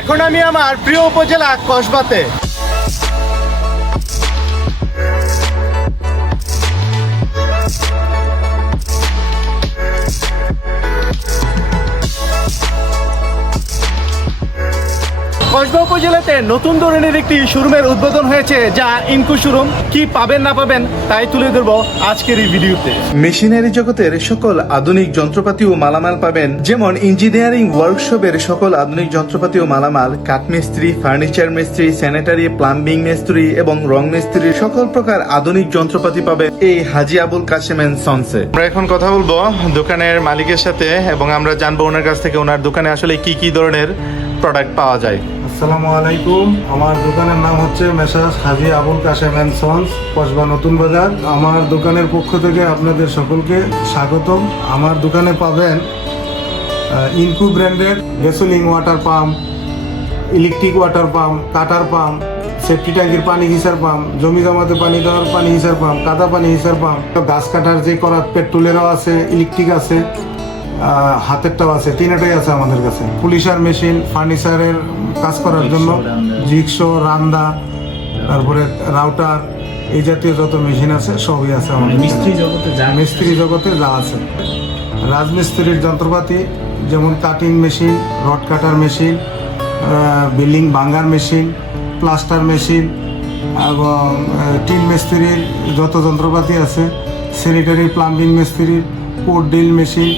এখন আমি আমার প্রিয় উপজেলা কসবাতে। কসবা উপজেলাতে নতুন ধরনের একটি শোরুমের উদ্বোধন হয়েছে, যা ইনকো শোরুম। কি পাবেন না পাবেন তাই তুলে ধরবো আজকের এই ভিডিওতে। মেশিনারি জগতের সকল আধুনিক যন্ত্রপাতি ও মালামাল পাবেন, যেমন ইঞ্জিনিয়ারিং ওয়ার্কশপের সকল আধুনিক যন্ত্রপাতি ও মালামাল, কাঠমিস্ত্রি, ফার্নিচার মিস্ত্রি, স্যানিটারি, প্লাম্বিং মিস্ত্রি এবং রং মিস্ত্রির সকল প্রকার আধুনিক যন্ত্রপাতি পাবে এই হাজী আবুল কাশেম এন্ড সন্সে। আমরা এখন কথা বলবো দোকানের মালিকের সাথে এবং আমরা জানবো ওনার কাছ থেকে ওনার দোকানে আসলে কি কি ধরনের প্রোডাক্ট পাওয়া যায়। আসসালামু আলাইকুম। আমার দোকানের নাম হচ্ছে messrs Haji Abul Kashem and sons, Kasba Notun Bazar. আমার দোকানের পক্ষ থেকে আপনাদের সকলকে স্বাগতম। আমার দোকানে পাবেন ইনকো ব্র্যান্ডের gasoline water pump, electric water pump, cutter pump, safety ট্যাঙ্কির পানি হিসার পাম্প, জমি জমাতে পানি দেওয়ার পানি হিসার পাম্প, কাদা পানি হিসার পাম্প, গাছ কাটার যে করা পেট্রোলেরও আছে, ইলেকট্রিক আছে, হাতেরটাও আছে, তিনটাই আছে আমাদের কাছে। পুলিশার মেশিন, ফার্নিচারের কাজ করার জন্য জিগসো, রান্দা, তারপরে রাউটার, এই জাতীয় যত মেশিন আছে সবই আছে আমাদের। মিস্ত্রি জগতে যা আছে, রাজমিস্ত্রির যন্ত্রপাতি যেমন কাটিং মেশিন, রড কাটার মেশিন, বিল্ডিং ভাঙার মেশিন, প্লাস্টার মেশিন এবং টিন মিস্ত্রির যত যন্ত্রপাতি আছে, স্যানিটারি, প্লাম্বিং মিস্ত্রির, পোর্ট ড্রিল মেশিন,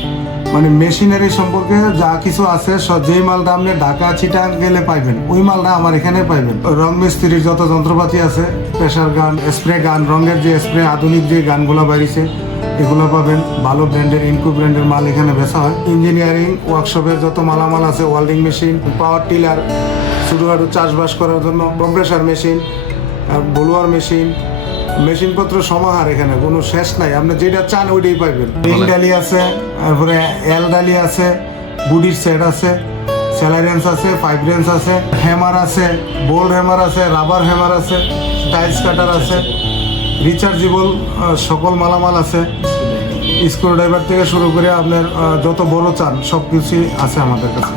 মানে মেশিনারি সম্পর্কে যা কিছু আছে যেই মালটা আপনি ঢাকা চিটাং গেলে পাইবেন ওই মালটা আমার এখানে পাইবেন। রং মিস্ত্রির যত যন্ত্রপাতি আছে, প্রেসার গান, স্প্রে গান, রঙের যে স্প্রে আধুনিক যে গানগুলো বাইরেছে এগুলো পাবেন। ভালো ব্র্যান্ডের ইনকো ব্র্যান্ডের মাল এখানে বেচা হয়। ইঞ্জিনিয়ারিং ওয়ার্কশপের যত মালামাল আছে, ওয়েল্ডিং মেশিন, পাওয়ার টিলার, ছোটোখাটো চাষবাস করার জন্য কম্প্রেসার মেশিন, ব্লোয়ার মেশিন, মেশিনপত্র সমাহার, এখানে কোনো শেষ নাই। আপনি যেটা চান ওইটাই পাইবেন। রিং ডালি আছে, তারপরে এল ডালি আছে, বুডির সেট আছে, স্যালারেন্স আছে, পাইপ রেঞ্চ আছে, হ্যামার আছে, বোল্ড হ্যামার আছে, রাবার হ্যামার আছে, টাইলস কাটার আছে, রিচার্জেবল সকল মালামাল আছে। স্ক্রু ড্রাইভার থেকে শুরু করে আপনার যত বড় চান সব কিছুই আছে আমাদের কাছে।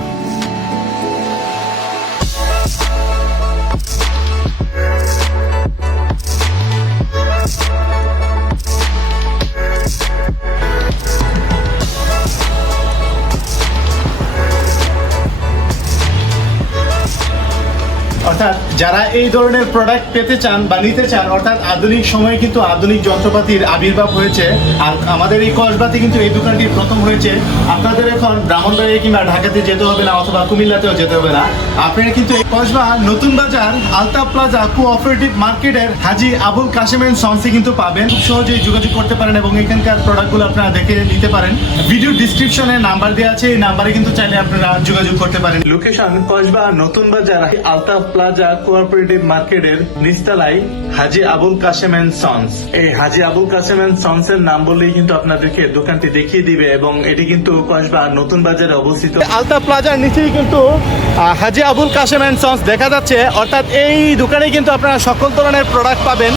অর্থাৎ যারা এই ধরনের প্রোডাক্ট পেতে চান বা নিতে চান, অর্থাৎ আধুনিক সময়ে কিন্তু আধুনিক যন্ত্রপাতির আবির্ভাব হয়েছে। আর আমাদের এই কসবাতে কিন্তু এই দোকানটি প্রথম হয়েছে। আপনাদের এখন ব্রাহ্মণবাড়িয়া কিংবা ঢাকাতে যেতে হবে না, অথবা কুমিল্লাতেও যেতে হবে না। আপনারা কিন্তু এই কসবা নতুন বাজার আলতাফ প্লাজা কোঅপারেটিভ মার্কেটের হাজী আবুল কাশেম এন্ড সন্সে কিন্তু পাবেন। খুব সহজেই যোগাযোগ করতে পারেন এবং এখানকার প্রোডাক্টগুলো আপনারা দেখে নিতে পারেন। ভিডিও ডিসক্রিপশনে নাম্বার দেওয়া আছে, এই নাম্বারে কিন্তু চাইলে আপনারা যোগাযোগ করতে পারেন। লোকেশন কসবা নতুন বাজার আলতাফ প্লাজা কোঅপারেটিভ মার্কেটের নিচতলায় হাজী আবুল কাশেম এন্ড সন্স। এই হাজী আবুল কাশেম এন্ড সন্স এর নাম বললেই কিন্তু আপনাদেরকে দোকানটি দেখিয়ে দিবে এবং এটি কিন্তু কসবা নতুন বাজারে অবস্থিত। আলতাফ প্লাজার নিচেই কিন্তু হাজী আবুল কাশেম এন্ড সন্স দেখা যাচ্ছে। অর্থাৎ এই দোকানে কিন্তু আপনারা সকল ধরনের প্রোডাক্ট পাবেন।